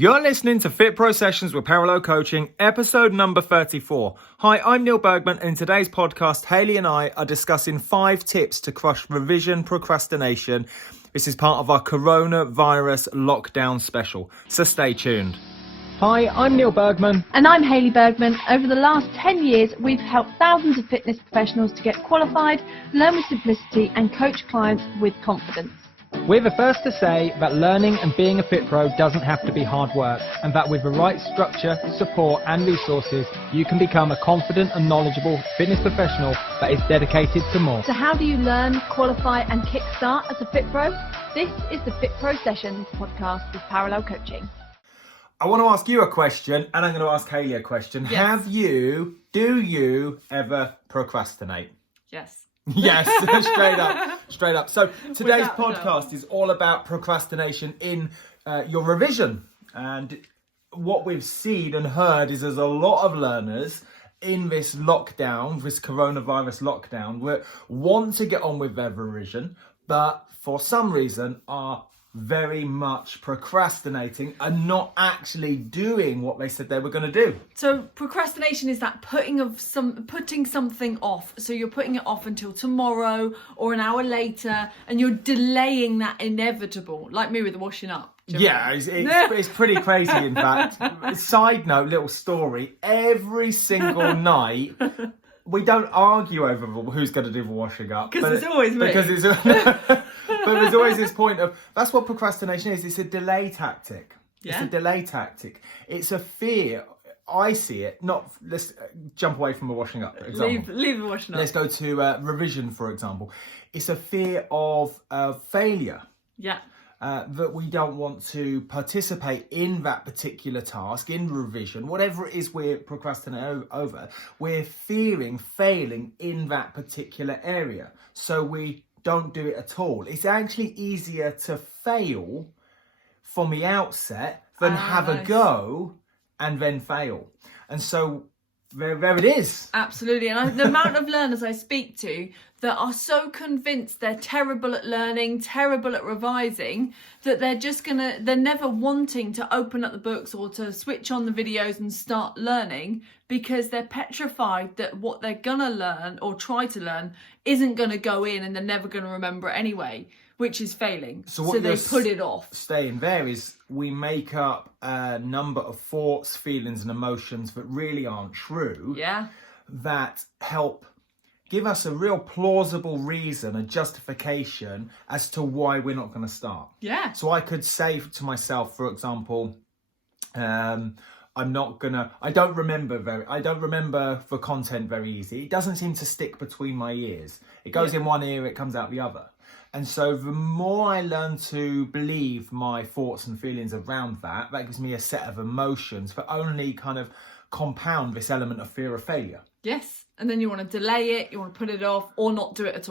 You're listening to FitPro Sessions with Parallel Coaching, episode number 34. Hi, I'm Neale Bergman, and in today's podcast, Hayley and I are discussing 5 tips to crush revision procrastination. This is part of our coronavirus lockdown special, so stay tuned. Hi, I'm Neale Bergman. And I'm Hayley Bergman. Over the last 10 years, we've helped thousands of fitness professionals to get qualified, learn with simplicity, and coach clients with confidence. We're the first to say that learning and being a fit pro doesn't have to be hard work, and that with the right structure, support and resources, you can become a confident and knowledgeable fitness professional that is dedicated to more. So how do you learn, qualify and kickstart as a fit pro? This is the FitPro Sessions Podcast with Parallel Coaching. I want to ask you a question, and I'm going to ask Hayley a question. Yes. Do you ever procrastinate? Yes. Yes, straight up. So today's podcast is all about procrastination in your revision. And what we've seen and heard is there's a lot of learners in this lockdown, this coronavirus lockdown, want to get on with their revision, but for some reason are very much procrastinating and not actually doing what they said they were going to do. So procrastination is that putting something off. So you're putting it off until tomorrow or an hour later, and you're delaying that inevitable, like me with the washing up. Yeah, it's pretty crazy, in fact. Side note, little story, every single night we don't argue over who's going to do the washing up. Because it's always me. But there's always this point of, that's what procrastination is. It's a delay tactic. Yeah. It's a delay tactic. It's a fear. I see it. Let's jump away from the washing up, for example. Leave the washing up. Let's go to revision, for example. It's a fear of failure. Yeah. That we don't want to participate in that particular task, in revision, whatever it is we're procrastinating over, we're fearing failing in that particular area. So we don't do it at all. It's actually easier to fail from the outset than have a go and then fail. And so there it is. Absolutely. And the amount of learners I speak to that are so convinced they're terrible at learning, terrible at revising, that they're never wanting to open up the books or to switch on the videos and start learning, because they're petrified that what they're gonna learn or try to learn isn't gonna go in and they're never gonna remember it anyway, which is failing. So they put it off. Staying there is we make up a number of thoughts, feelings and emotions that really aren't true. Yeah. That help give us a real plausible reason, a justification as to why we're not going to start. Yeah. So I could say to myself, for example, I don't remember the content very easy. It doesn't seem to stick between my ears. It goes in one ear, it comes out the other. And so the more I learn to believe my thoughts and feelings around that gives me a set of emotions that only kind of compound this element of fear of failure. Yes. And then you want to delay it, you want to put it off, or not do it at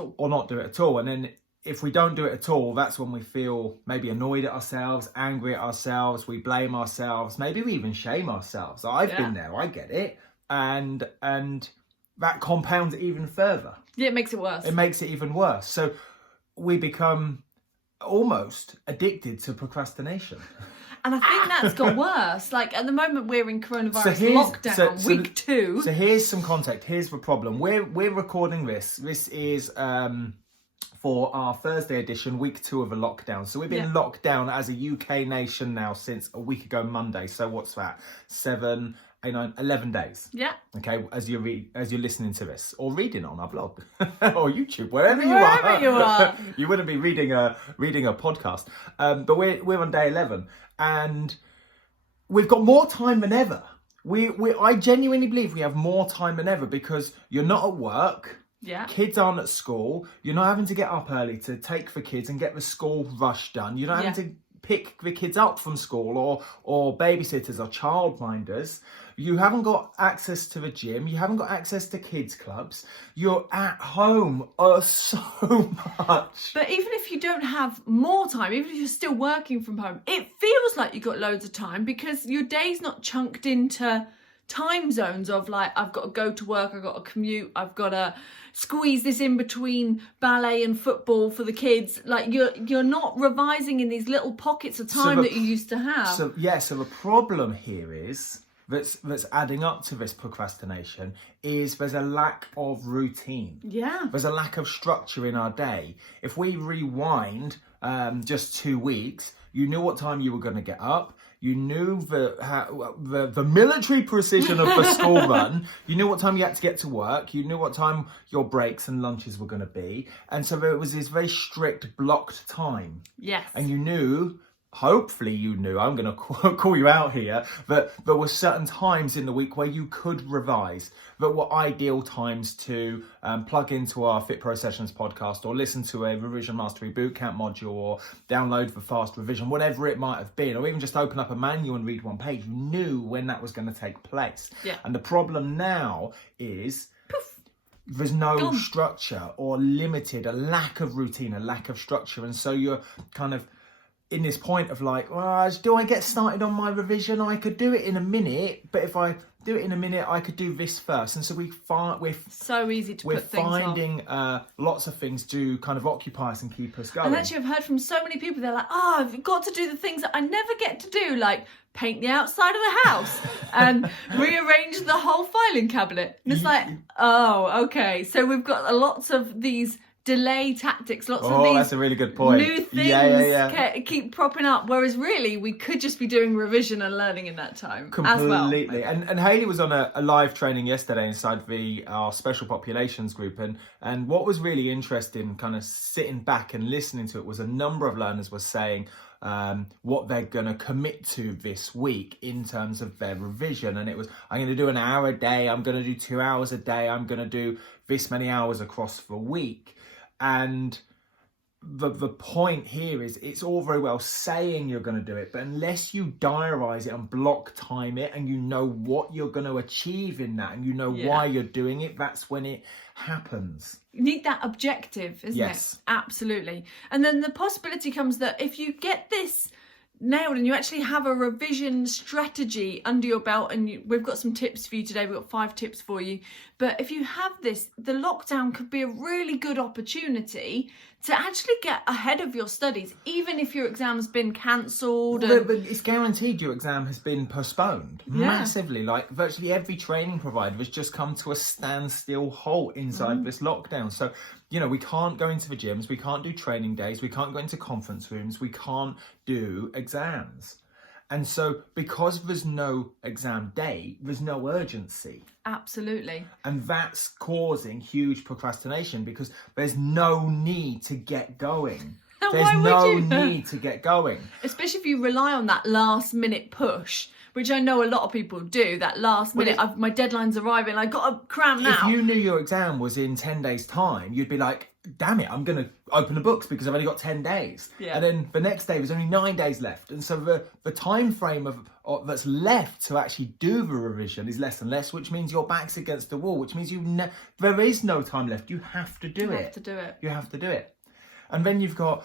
all. And then if we don't do it at all, that's when we feel maybe annoyed at ourselves, angry at ourselves, we blame ourselves, maybe we even shame ourselves. I've been there, I get it. And that compounds it even further. Yeah, it makes it worse. It makes it even worse. So we become almost addicted to procrastination. And I think that's got worse. Like, at the moment, we're in coronavirus lockdown, week 2. So here's some context. Here's the problem. We're recording this. This is for our Thursday edition, week 2 of a lockdown. So we've been locked down as a UK nation now since a week ago Monday. So what's that? 7, 8, 9, 11 days. Yeah. Okay, as you're listening to this or reading on our blog or YouTube, wherever you are. You wouldn't be reading a podcast. But we're on day 11 and we've got more time than ever. I genuinely believe we have more time than ever because you're not at work. Yeah. Kids aren't at school. You're not having to get up early to take the kids and get the school rush done. You're not having to pick the kids up from school or babysitters or childminders. You haven't got access to the gym. You haven't got access to kids clubs. You're at home so much. But even if you don't have more time, even if you're still working from home, it feels like you've got loads of time because your day's not chunked into time zones of like, I've got to go to work, I've got to commute, I've got to squeeze this in between ballet and football for the kids. Like you're not revising in these little pockets of time that you used to have. So the problem here is that's adding up to this procrastination is there's a lack of routine. Yeah. There's a lack of structure in our day. If we rewind just 2 weeks, you knew what time you were going to get up. You knew the military precision of the school run. You knew what time you had to get to work. You knew what time your breaks and lunches were going to be. And so there was this very strict blocked time. Yes. And you knew, hopefully you knew, I'm going to call you out here, that there were certain times in the week where you could revise that were ideal times to plug into our FitPro Sessions podcast or listen to a Revision Mastery Bootcamp module or download the fast revision, whatever it might have been, or even just open up a manual and read one page. You knew when that was going to take place. Yeah. And the problem now is there's no structure or limited, a lack of routine, a lack of structure. And so you're kind of in this point of like, well, do I get started on my revision? I could do it in a minute, but if I do it in a minute, I could do this first. And so we're so easy to put things off. We're finding lots of things to kind of occupy us and keep us going. And actually, I've heard from so many people, they're like, I've got to do the things that I never get to do, like paint the outside of the house and rearrange the whole filing cabinet. And it's like, oh, okay. So we've got lots of these delay tactics, lots of these that's a really good point. New things keep propping up, whereas really we could just be doing revision and learning in that time completely. as well. And Hayley was on a live training yesterday inside our special populations group, and what was really interesting, kind of sitting back and listening to it, was a number of learners were saying what they're going to commit to this week in terms of their revision. And it was, I'm going to do an hour a day, I'm going to do 2 hours a day, I'm going to do this many hours across the week. And the point here is, it's all very well saying you're going to do it, but unless you diarise it and block time it and you know what you're going to achieve in that and you know why you're doing it, that's when it happens. You need that objective, isn't it? Absolutely. And then the possibility comes that if you get this nailed and you actually have a revision strategy under your belt, and we've got some tips for you today, we've got 5 tips for you, but if you have this, the lockdown could be a really good opportunity to actually get ahead of your studies, even if your exam's been cancelled. But it's guaranteed your exam has been postponed massively. Like virtually every training provider has just come to a standstill halt inside this lockdown. So, you know, we can't go into the gyms, we can't do training days, we can't go into conference rooms, we can't do exams. And so because there's no exam date, there's no urgency. Absolutely. And that's causing huge procrastination because there's no need to get going. There's no need to get going. Especially if you rely on that last minute push, which I know a lot of people do, that last minute, my deadline's arriving, I've got to cram now. If you knew your exam was in 10 days' time, you'd be like, damn it, I'm going to open the books because I've only got 10 days. Yeah. And then the next day there's only 9 days left. And so the time frame of that's left to actually do the revision is less and less, which means your back's against the wall, which means there is no time left. You have to do it. You have to do it. And then you've got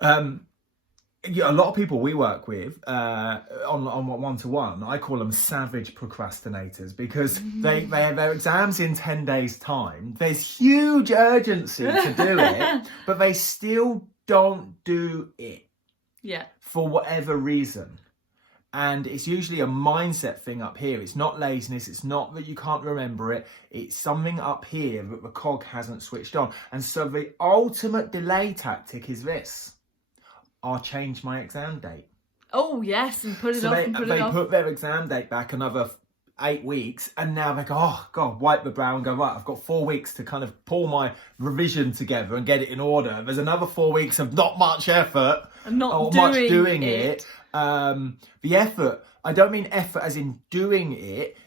a lot of people we work with on one-to-one, I call them savage procrastinators because they have their exams in 10 days' time. There's huge urgency to do it, but they still don't do it. Yeah. For whatever reason. And it's usually a mindset thing up here. It's not laziness. It's not that you can't remember it. It's something up here that the cog hasn't switched on. And so the ultimate delay tactic is this. I'll change my exam date. Oh, yes, and put it off and put it off. They put their exam date back another 8 weeks, and now they go, oh, God, wipe the brow and go, right, I've got 4 weeks to kind of pull my revision together and get it in order. There's another 4 weeks of not much effort. And not doing it. The effort, I don't mean effort as in doing it,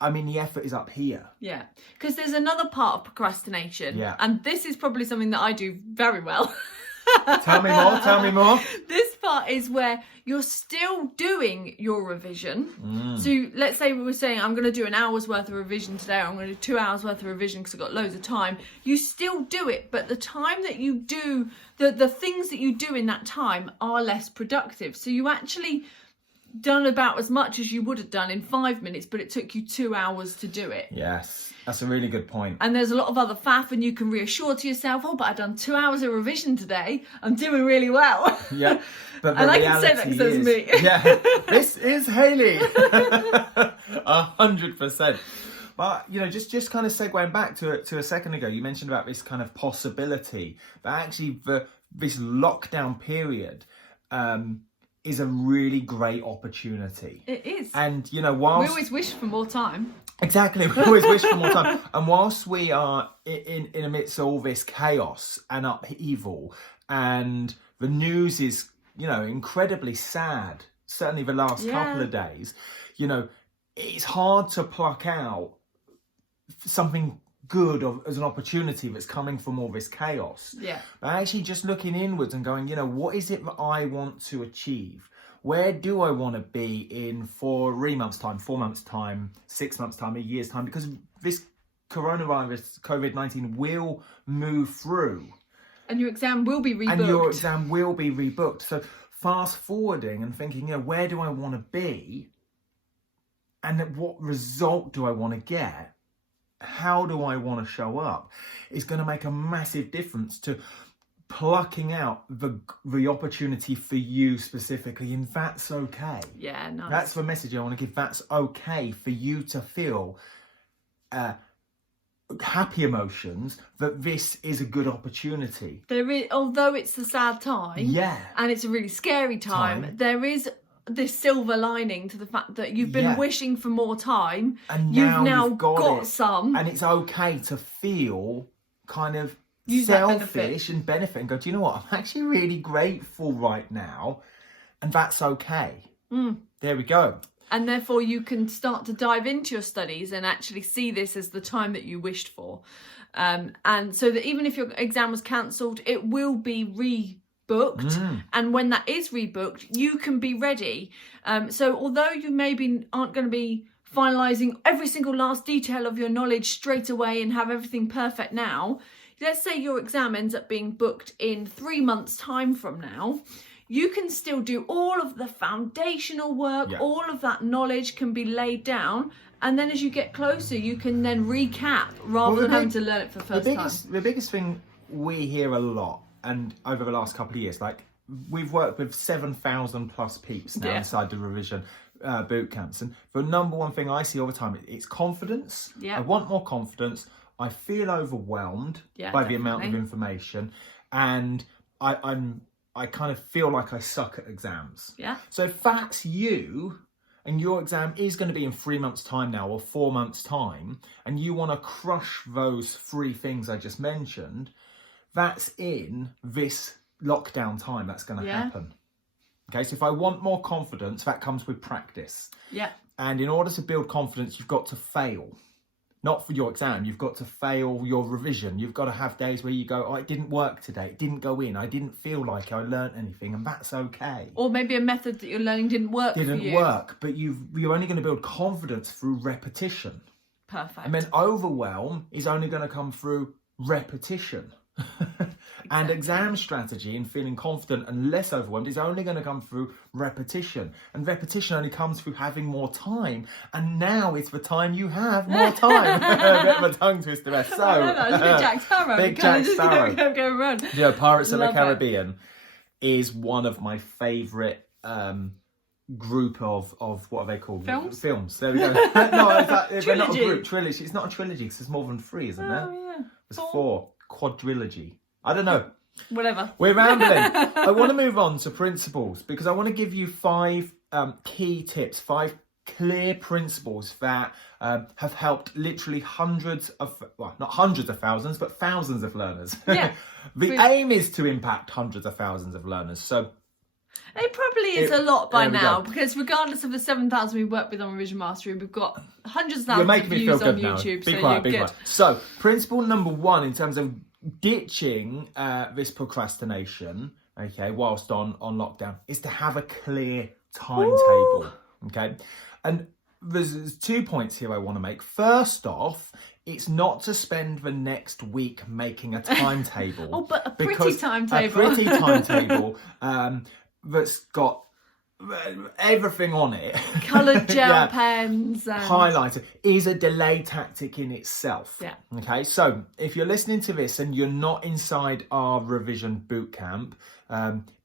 I mean the effort is up here. Yeah, because there's another part of procrastination. Yeah. And this is probably something that I do very well. Tell me more. This part is where you're still doing your revision. So let's say we were saying, I'm going to do an hour's worth of revision today, or I'm going to do 2 hours worth of revision because I've got loads of time. You still do it, but the time that you do, the things that you do in that time are less productive. So you actually done about as much as you would have done in 5 minutes, but it took you 2 hours to do it. Yes, that's a really good point. And there's a lot of other faff, and you can reassure to yourself, oh, but I've done 2 hours of revision today. I'm doing really well. Yeah. But the and I can say that because it's me. Yeah, this is Hayley. 100%. But, you know, just kind of segueing back to a second ago, you mentioned about this kind of possibility, but actually this lockdown period is a really great opportunity. It is. And, you know, whilst... We always wish for more time. Exactly, we always wish for more time. And whilst we are in amidst all this chaos and upheaval, and the news is, you know, incredibly sad, certainly the last couple of days, you know, it's hard to pluck out something good as an opportunity that's coming from all this chaos. Yeah. But actually just looking inwards and going, you know, what is it that I want to achieve? Where do I want to be in 3 months' time, 4 months' time, 6 months' time, a year's time? Because this coronavirus, COVID-19, will move through. And your exam will be rebooked. And your exam will be rebooked. So fast forwarding and thinking, you know, where do I want to be? And what result do I want to get? How do I want to show up? Is going to make a massive difference to plucking out the opportunity for you specifically, and that's okay. Yeah, nice. That's the message I want to give. That's okay for you to feel happy emotions, that this is a good opportunity. There is, although it's a sad time, and it's a really scary time. There is this silver lining to the fact that you've been wishing for more time, and you've now got some, and it's okay to feel kind of use selfish and benefit and go, do you know what, I'm actually really grateful right now, and that's okay. There we go. And therefore you can start to dive into your studies and actually see this as the time that you wished for, and so that even if your exam was cancelled, it will be rebooked, and when that is rebooked, you can be ready. So although you maybe aren't going to be finalising every single last detail of your knowledge straight away and have everything perfect now, let's say your exam ends up being booked in 3 months' time from now, you can still do all of the foundational work, all of that knowledge can be laid down, and then as you get closer, you can then recap rather than having to learn it for the first time. The biggest thing we hear a lot, and over the last couple of years, like we've worked with 7,000 plus peeps now inside the revision boot camps, and the number one thing I see all the time, it's confidence. I want more confidence. I feel overwhelmed by the amount of information, and I kind of feel like I suck at exams. So if that's you, and your exam is going to be in 3 months' time now, or 4 months' time, and you want to crush those 3 things I just mentioned, that's in this lockdown time that's going to happen. Okay, so if I want more confidence, that comes with practice. And in order to build confidence, you've got to fail. Not for your exam, you've got to fail your revision. You've got to have days where you go, oh, it didn't work today. It didn't go in. I didn't feel like I learnt anything, and that's okay. Or maybe a method that you're learning didn't work for you. Didn't work, but you're only going to build confidence through repetition. Perfect. And then overwhelm is only going to come through repetition. And exam strategy and feeling confident and less overwhelmed is only going to come through repetition. And repetition only comes through having more time. And now is the time you have more time. A bit of a tongue twister there. So, Big Jack Sparrow. Big Jack Sparrow. Go run. You know, Pirates of the Caribbean is one of my favourite group of what are they called? Films. There we go. No, they're not a group. Trilogy. It's not a trilogy because there's more than 3, isn't there? Oh, yeah. There's 4. Quadrilogy. I don't know. Whatever. We're rambling. I want to move on to principles because I want to give you 5 key tips, 5 clear principles that have helped literally hundreds of, well, not hundreds of thousands, but thousands of learners. The aim is to impact hundreds of thousands of learners. So it probably is a lot by now, because regardless of the 7,000 we work with on Revision Mastery, we've got hundreds of thousands of views on YouTube. Be quiet. So, principle number 1 in terms of ditching this procrastination, okay, whilst on lockdown, is to have a clear timetable. Okay, and there's 2 points here I want to make. First off, it's not to spend the next week making a timetable. But a pretty timetable. A pretty timetable that's got everything on it. Coloured gel pens. And... highlighter is a delay tactic in itself. Yeah. Okay, so if you're listening to this and you're not inside our revision bootcamp,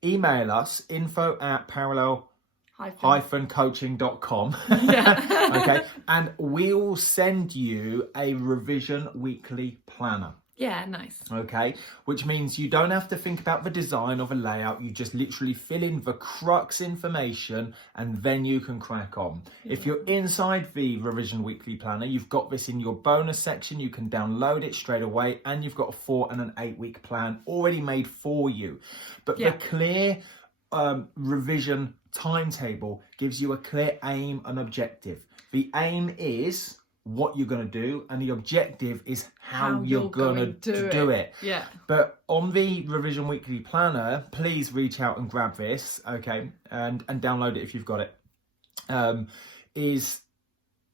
email us info@parallel-coaching.com. Yeah. Okay, and we'll send you a revision weekly planner. Yeah, nice. Okay, which means you don't have to think about the design of a layout. You just literally fill in the crux information and then you can crack on. Yeah. If you're inside the revision weekly planner, you've got this in your bonus section. You can download it straight away, and you've got a 4 and an 8 week plan already made for you. But the clear revision timetable gives you a clear aim and objective. The aim is what you're going to do, and the objective is how you're going to do it. Yeah. But on the revision weekly planner, please reach out and grab this, okay, and download it if you've got it.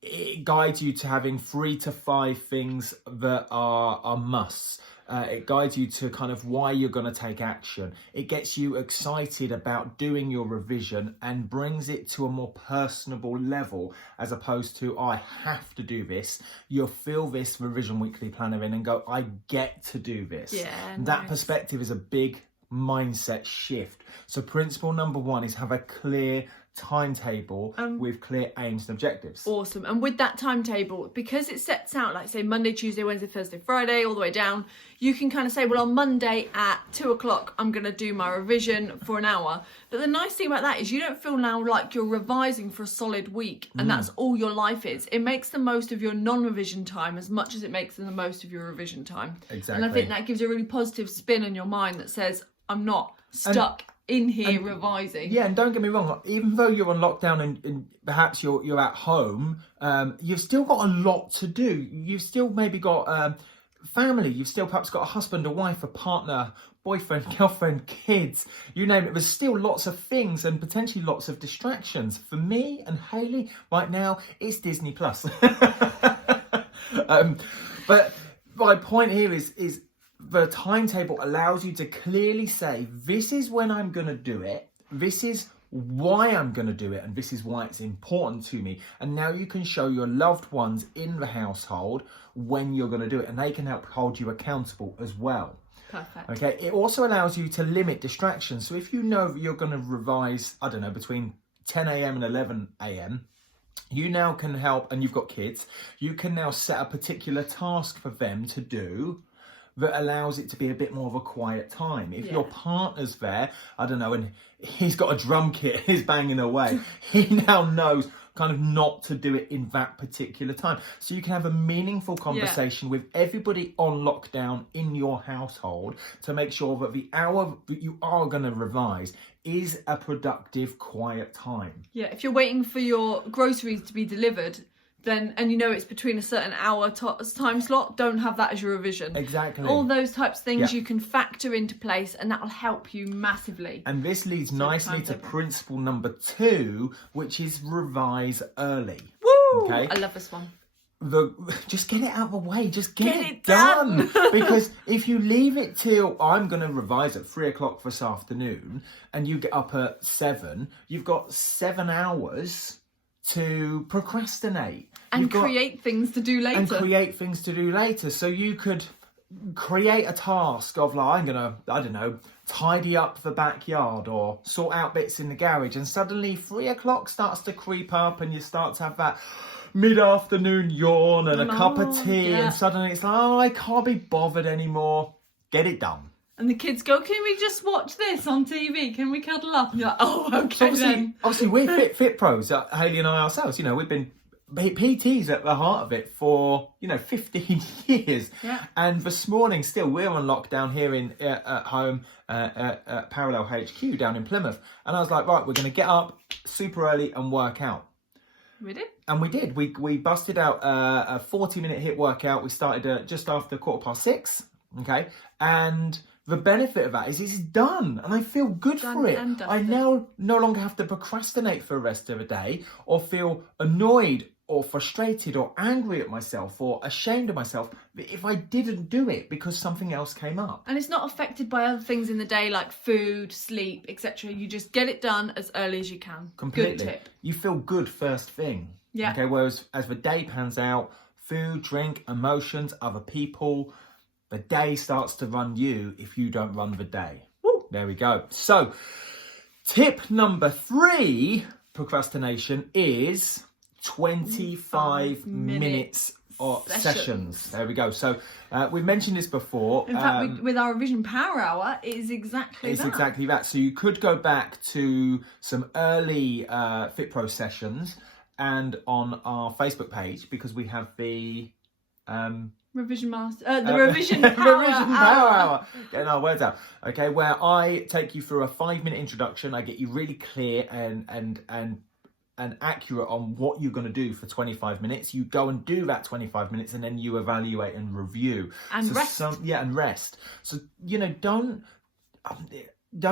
It guides you to having 3 to 5 things that are musts. It guides you to kind of why you're going to take action. It gets you excited about doing your revision and brings it to a more personable level, as opposed to, I have to do this. You'll fill this revision weekly planner in and go, I get to do this. Yeah, that perspective is a big mindset shift. So principle number 1 is have a clear timetable with clear aims and objectives. Awesome. And with that timetable, because it sets out, like say Monday, Tuesday, Wednesday, Thursday, Friday, all the way down, you can kind of say, well, on Monday at 2:00 I'm going to do my revision for an hour. But the nice thing about that is you don't feel now like you're revising for a solid week and that's all your life is. It makes the most of your non-revision time as much as it makes the most of your revision time. Exactly. And I think that gives you a really positive spin in your mind that says, I'm not stuck in here revising. Yeah, and don't get me wrong, even though you're on lockdown and perhaps you're at home, you've still got a lot to do. You've still maybe got family, you've still perhaps got a husband, a wife, a partner, boyfriend, girlfriend, kids, you name it. There's still lots of things and potentially lots of distractions. For me and Hayley right now, it's Disney Plus. But my point here is the timetable allows you to clearly say, this is when I'm going to do it, this is why I'm going to do it, and this is why it's important to me. And now you can show your loved ones in the household when you're going to do it, and they can help hold you accountable as well. Perfect. Okay, it also allows you to limit distractions. So if you know that you're going to revise, I don't know, between 10 a.m. and 11 a.m., you now can help, and you've got kids, you can now set a particular task for them to do that allows it to be a bit more of a quiet time. If your partner's there, I don't know, and he's got a drum kit, he's banging away, he now knows kind of not to do it in that particular time. So you can have a meaningful conversation with everybody on lockdown in your household to make sure that the hour that you are going to revise is a productive, quiet time. Yeah, if you're waiting for your groceries to be delivered, then, and you know it's between a certain hour time slot, don't have that as your revision. Exactly. All those types of things you can factor into place, and that will help you massively. And this leads nicely to principle number 2, which is revise early. Woo! Okay? I love this one. Just get it out of the way. Just get it done. Because if you leave it till, I'm going to revise at 3:00 this afternoon, and you get up at 7, you've got 7 hours to procrastinate and create things to do later. So you could create a task of, like, I'm gonna, I don't know, tidy up the backyard or sort out bits in the garage, and suddenly 3:00 starts to creep up and you start to have that mid-afternoon yawn and a cup of tea, and suddenly it's like, I can't be bothered anymore. Get it done. And the kids go, can we just watch this on TV? Can we cuddle up? And you're like, oh, okay, so obviously we're fit pros, Hayley and I ourselves, you know, we've been PTs at the heart of it for, 15 years. Yeah. And this morning still, we're on lockdown here at home at Parallel HQ down in Plymouth. And I was like, right, we're going to get up super early and work out. We did. And we did. We busted out a 40-minute HIIT workout. We started just after 6:15. Okay. And the benefit of that is it's done, and I feel good for it. I now no longer have to procrastinate for the rest of the day or feel annoyed or frustrated or angry at myself or ashamed of myself if I didn't do it because something else came up. And it's not affected by other things in the day like food, sleep, etc. You just get it done as early as you can. Completely. Good tip. You feel good first thing. Yeah. Okay, whereas as the day pans out, food, drink, emotions, other people, the day starts to run you if you don't run the day. Woo. There we go. So, tip number 3, procrastination, is 25 minutes of sessions. There we go. So we've mentioned this before. In fact, with our revision power hour, it is exactly that. It's exactly that. So you could go back to some early FitPro sessions and on our Facebook page, because we have the Revision master, the revision power hour. Getting our words out. Okay, where I take you through a 5-minute introduction. I get you really clear and accurate on what you're going to do for 25 minutes. You go and do that 25 minutes and then you evaluate and review. And rest. And rest. So, don't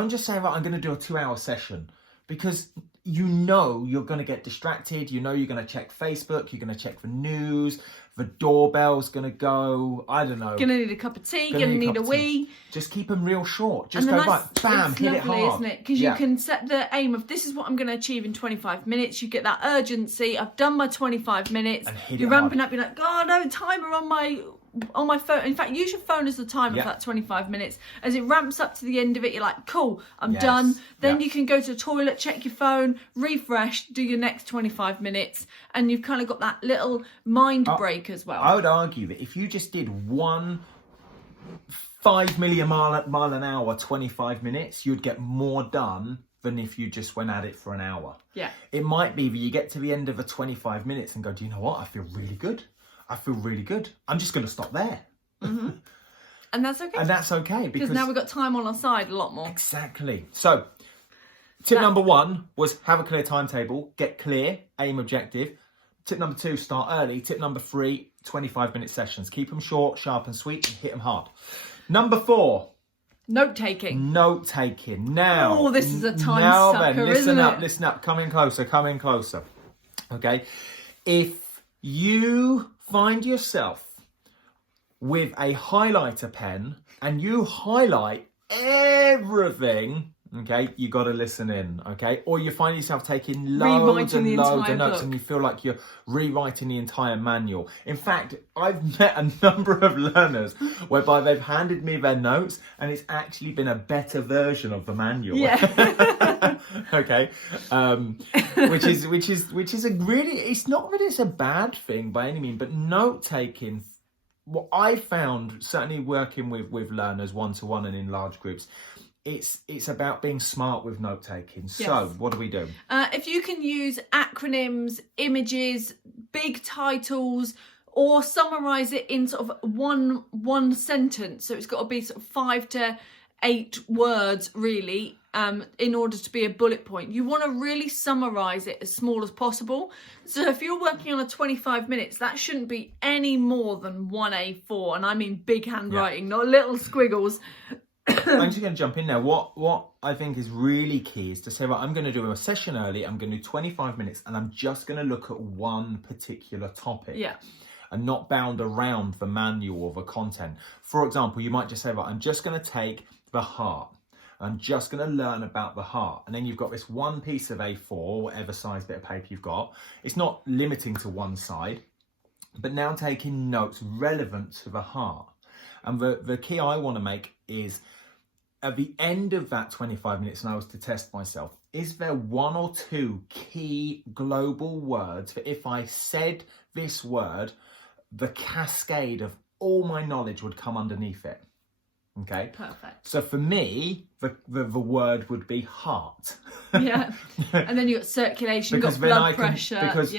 just say, right, I'm going to do a 2-hour session, because you're going to get distracted. You're going to check Facebook. You're going to check the news. The doorbell's going to go. I don't know. Going to need a cup of tea. Going to need a wee. Just keep them real short. Just go, right, bam, hit it hard. Isn't it? Because you can set the aim of, this is what I'm going to achieve in 25 minutes. You get that urgency. I've done my 25 minutes. And you're ramping up. You're like, oh no, timer on my phone. In fact, use your phone as the timer for that 25 minutes. As it ramps up to the end of it, you're like, cool, I'm done. Then you can go to the toilet, check your phone, refresh, do your next 25 minutes, and you've kind of got that little mind break as well. I would argue that if you just did one 5 million mile an hour 25 minutes, you'd get more done than if you just went at it for an hour. Yeah. It might be that you get to the end of the 25 minutes and go, do you know what? I feel really good. I'm just going to stop there. Mm-hmm. And that's okay. And that's okay. Because now we've got time on our side a lot more. Exactly. So, tip number 1 was have a clear timetable, get clear, aim objective. Tip number 2, start early. Tip number 3, 25-minute sessions. Keep them short, sharp and sweet, and hit them hard. Number 4. Note-taking. Now. Oh, this is a time sucker, isn't it? Listen up. Come in closer. Okay. If you find yourself with a highlighter pen and you highlight everything, okay, you got to listen in, okay? Or you find yourself taking loads and loads of notes and you feel like you're rewriting the entire manual. In fact, I've met a number of learners whereby they've handed me their notes and it's actually been a better version of the manual. Yeah. Okay. Which is a really, it's not that it's a bad thing by any means, but note taking, what I found, certainly working with learners one-to-one and in large groups, it's about being smart with note taking. Yes. So what do we do? If you can use acronyms, images, big titles, or summarize it in sort of one sentence, so it's got to be sort of 5 to 8 words really, in order to be a bullet point. You want to really summarize it as small as possible. So if you're working on a 25 minutes, that shouldn't be any more than 1 A4, and I mean big handwriting, not little squiggles. I'm just going to jump in there. What I think is really key is to say, right, I'm going to do a session early, I'm going to do 25 minutes, and I'm just going to look at one particular topic. Yeah. And not bound around the manual or the content. For example, you might just say, right, I'm just going to take the heart. I'm just going to learn about the heart. And then you've got this one piece of A4, whatever size bit of paper you've got. It's not limiting to one side, but now taking notes relevant to the heart. And the key I want to make is, at the end of that 25 minutes, and I was to test myself, is there 1 or 2 key global words that if I said this word, the cascade of all my knowledge would come underneath it? Okay. Perfect. So for me, the word would be heart. Yeah. And then you've got circulation, you've got blood pressure. Because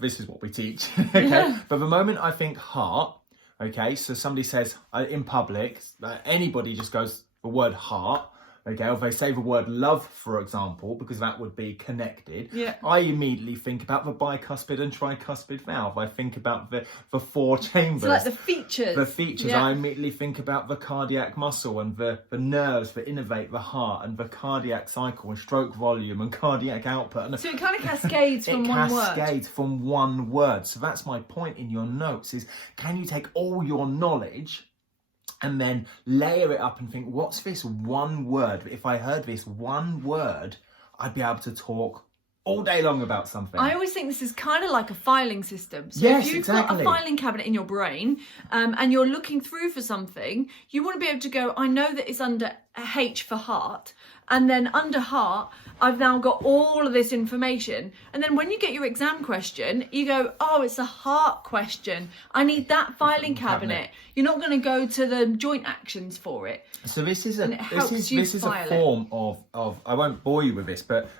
this is what we teach. Okay. Yeah. But the moment I think heart, okay, so somebody says in public, anybody just goes the word heart, Okay, if I say the word love, for example, because that would be connected, Yeah. I immediately think about the bicuspid and tricuspid valve. I think about the 4 chambers. So like the features. The features. Yeah. I immediately think about the cardiac muscle and the nerves that innervate the heart and the cardiac cycle and stroke volume and cardiac output. And So it kind of cascades from one word. It cascades from one word. So that's my point in your notes is, can you take all your knowledge and then layer it up and think, what's this one word? If I heard this one word, I'd be able to talk all day long about something. I always think this is kind of like a filing system. So Yes, if you've exactly. got a filing cabinet in your brain and you're looking through for something, you want to be able to go, I know that it's under H for heart. And then under heart, I've now got all of this information. And then when you get your exam question, you go, oh, it's a heart question. I need that filing cabinet. You're not going to go to the joint actions for it. So this is a helps you this is a file it. form of I won't bore you with this, but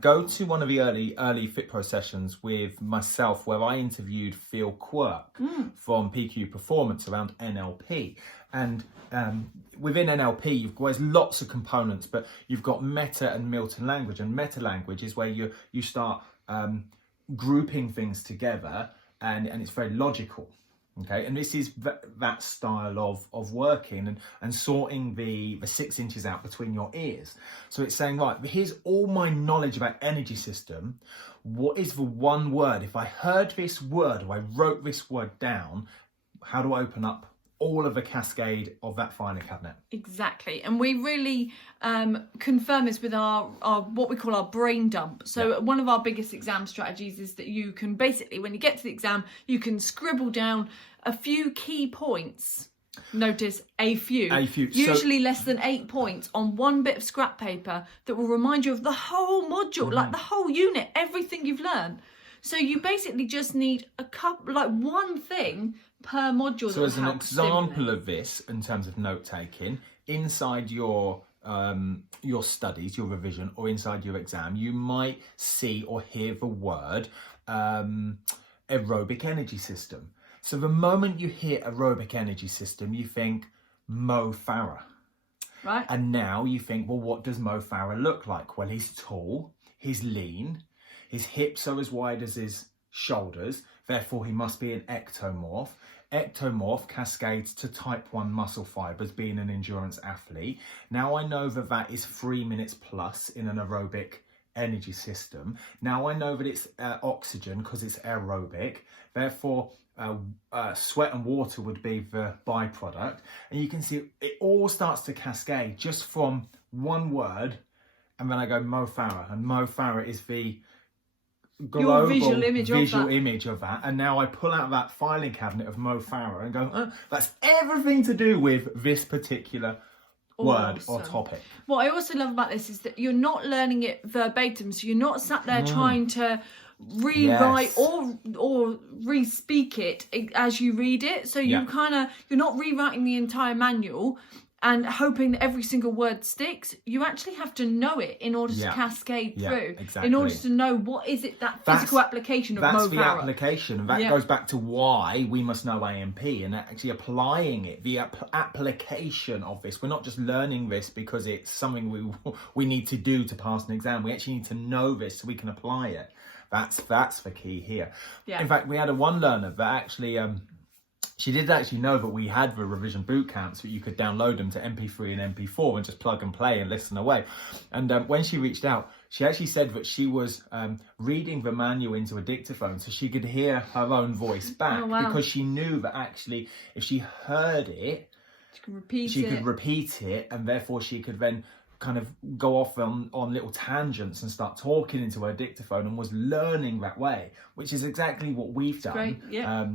go to one of the early FitPro sessions with myself where I interviewed Phil Quirk from PQ Performance around NLP. And within NLP, you've got there's lots of components, but you've got meta and Milton language. And meta language is where you start grouping things together, and it's very logical. Okay, and this is that style of working and sorting the 6 inches out between your ears. So it's saying, right, here's all my knowledge about energy system. What is the one word? If I heard this word or I wrote this word down, how do I open up all of the cascade of that filing cabinet? Exactly. And we really confirm this with our what we call our brain dump. So one of our biggest exam strategies is that you can basically, when you get to the exam, you can scribble down a few key points. Notice a few. Usually less than 8 points on one bit of scrap paper that will remind you of the whole module, like the whole unit, everything you've learned. So you basically just need a couple, like one thing per module. So as an example of this, in terms of note taking, inside your studies, your revision, or inside your exam, you might see or hear the word aerobic energy system. So the moment you hear aerobic energy system, you think Mo Farah. Right. And now you think, well, what does Mo Farah look like? Well, he's tall, he's lean, his hips are as wide as his shoulders, therefore he must be an ectomorph. Ectomorph cascades to type 1 muscle fibers, being an endurance athlete. Now I know that is 3 minutes plus in an aerobic energy system. Now I know that it's oxygen because it's aerobic, therefore sweat and water would be the byproduct. And you can see it all starts to cascade just from one word, and then I go Mo Farah, and Mo Farah is the global visual image of that. And now I pull out that filing cabinet of Mo Farah and go, that's everything to do with this particular word or topic. What I also love about this is that you're not learning it verbatim, so you're not sat there trying to rewrite or re-speak it as you read it. So you're not rewriting the entire manual and hoping that every single word sticks. You actually have to know it in order to cascade through. Exactly. In order to know what is it, that physical application of Mo Farah. That's the application, and that goes back to why we must know AMP and actually applying it. The application of this. We're not just learning this because it's something we need to do to pass an exam. We actually need to know this so we can apply it. That's the key here. Yeah. In fact, we had one learner that actually she did actually know that we had the revision boot camps that you could download them to MP3 and MP4 and just plug and play and listen away. And when she reached out, she actually said that she was reading the manual into a dictaphone so she could hear her own voice back. Because she knew that actually if she heard it, she could repeat it, and therefore she could then kind of go off on little tangents and start talking into her dictaphone, and was learning that way, which is exactly what we've done. Great, yeah.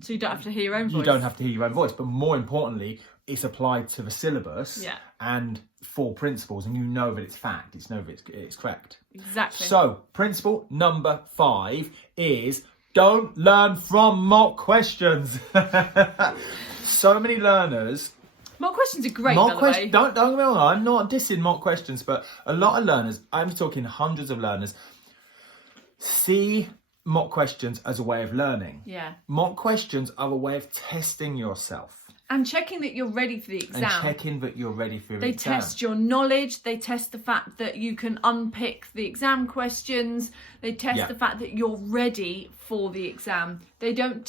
So you don't have to hear your own voice. You don't have to hear your own voice, but more importantly, it's applied to the syllabus and 4 principles, and you know that it's fact. It's correct. Exactly. So principle number 5 is don't learn from mock questions. So many learners. Mock questions are great, by the way. Don't get me wrong, I'm not dissing mock questions, but a lot of learners, I'm talking hundreds of learners, see mock questions as a way of learning. Yeah. Mock questions are a way of testing yourself. And checking that you're ready for the exam. And checking that you're ready for the They exam. test your knowledge. They test the fact that you can unpick the exam questions. They test the fact that you're ready for the exam. They don't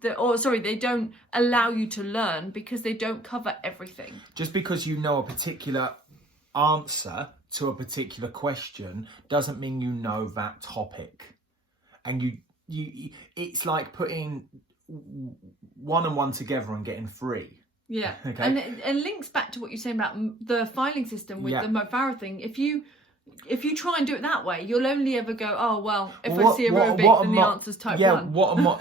they don't allow you to learn because they don't cover everything. Just because you know a particular answer to a particular question doesn't mean you know that topic. And you it's like putting one and one together and getting three. Yeah. Okay. And it links back to what you're saying about the filing system with the Mo Farah thing. If you try and do it that way, you'll only ever go, oh, well, if I see aerobic, then the answer's type 1.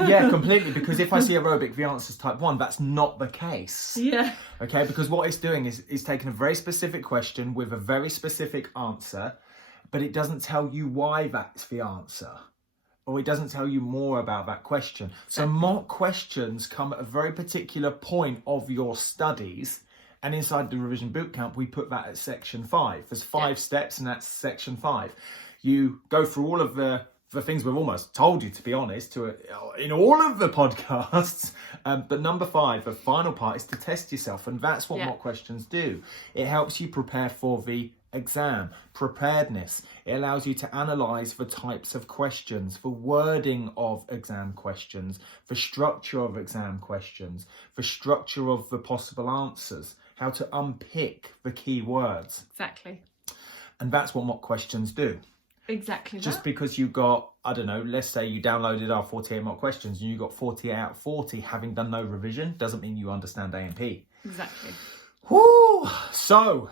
Yeah, completely. Because if I see aerobic, the answer's type 1. That's not the case. Yeah. Okay, because what it's doing is taking a very specific question with a very specific answer, but it doesn't tell you why that's the answer. Or it doesn't tell you more about that question. So mock questions come at a very particular point of your studies. And inside the revision bootcamp, we put that at section 5. There's 5 steps, and that's section 5. You go through all of the things we've almost told you, to be honest, in all of the podcasts. But number 5, the final part, is to test yourself. And that's what mock questions do. It helps you prepare for the exam. Preparedness. It allows you to analyse the types of questions, the wording of exam questions, the structure of exam questions, the structure of the possible answers, how to unpick the key words. Exactly. And that's what mock questions do. Exactly. Just because you got, I don't know, let's say you downloaded our 48 mock questions and you got 48 out of 40 having done no revision, doesn't mean you understand A&P. Exactly. Woo! So,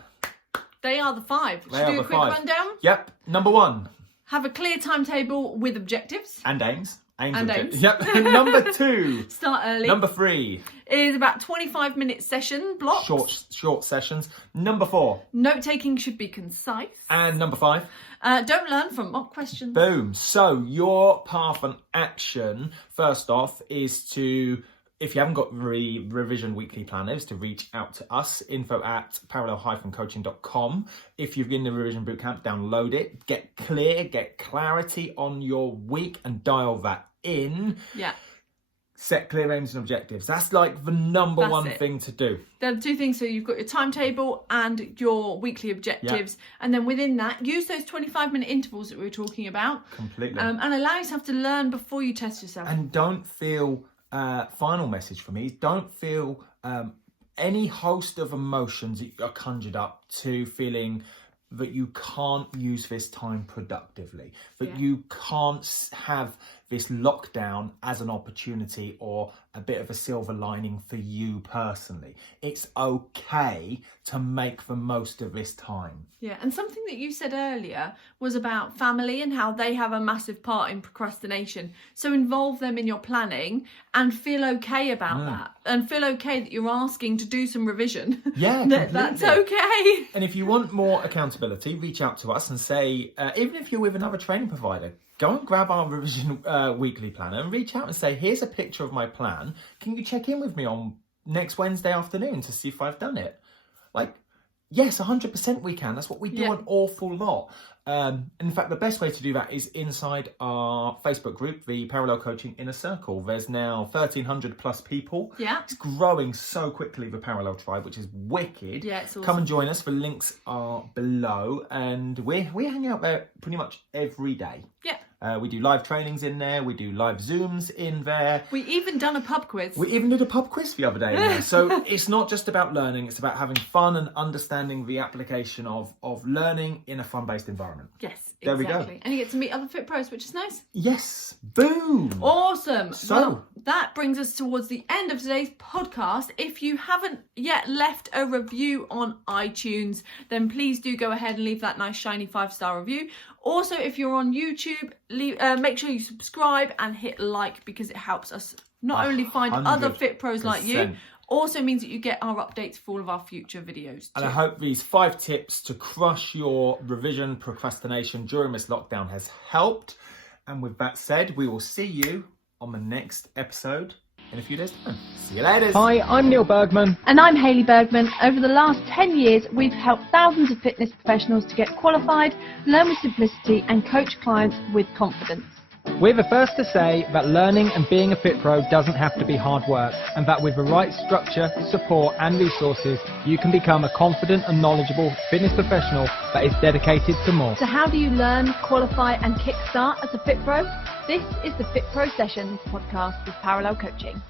they are the 5. Should we do a quick rundown? Yep. Number 1. Have a clear timetable with objectives. And aims. And aims. Yep. Number 2. Start early. Number 3. Is about 25-minute session blocks. Short sessions. Number 4. Note-taking should be concise. And number 5. Don't learn from mock questions. Boom. So your path and action, first off, is to, if you haven't got the revision weekly plan, is to reach out to us, info@parallel-coaching.com. If you're in the revision bootcamp, download it, get clarity on your week and dial that in. Yeah. Set clear aims and objectives. That's like the number one thing to do. There are 2 things. So you've got your timetable and your weekly objectives. Yeah. And then within that, use those 25-minute intervals that we were talking about. Completely. And allow yourself to learn before you test yourself. And don't feel, final message for me, don't feel any host of emotions that are conjured up to feeling that you can't use this time productively, that you can't have this lockdown as an opportunity or a bit of a silver lining for you personally. It's okay to make the most of this time. Yeah, and something that you said earlier was about family and how they have a massive part in procrastination. So involve them in your planning and feel okay about that, and feel okay that you're asking to do some revision. Yeah, that's okay. And if you want more accountability, reach out to us and say, even if you're with another training provider, go and grab our revision weekly planner and reach out and say, here's a picture of my plan. Can you check in with me on next Wednesday afternoon to see if I've done it? Like, yes, 100% we can. That's what we do an awful lot. In fact, the best way to do that is inside our Facebook group, the Parallel Coaching Inner Circle. There's now 1,300 plus people. Yeah. It's growing so quickly, the Parallel Tribe, which is wicked. Yeah, it's awesome. Come and join us. The links are below. And we hang out there pretty much every day. Yeah. We do live trainings in there. We do live Zooms in there. We even done a pub quiz. We even did a pub quiz the other day in there. So it's not just about learning. It's about having fun and understanding the application of learning in a fun-based environment. Yes, there exactly. We go. And you get to meet other Fit Pros, which is nice. Yes. Boom. Awesome. So well, that brings us towards the end of today's podcast. If you haven't yet left a review on iTunes, then please do go ahead and leave that nice shiny 5-star review. Also, if you're on YouTube, make sure you subscribe and hit like, because it helps us not only find other Fit Pros like you, also means that you get our updates for all of our future videos too. And I hope these 5 tips to crush your revision procrastination during this lockdown has helped. And with that said, we will see you on the next episode in a few days' time. See you later. Hi, I'm Neil Bergman. And I'm Hayley Bergman. Over the last 10 years, we've helped thousands of fitness professionals to get qualified, learn with simplicity, and coach clients with confidence. We're the first to say that learning and being a FitPro doesn't have to be hard work, and that with the right structure, support and resources, you can become a confident and knowledgeable fitness professional that is dedicated to more. So how do you learn, qualify and kickstart as a FitPro? This is the FitPro Sessions Podcast with Parallel Coaching.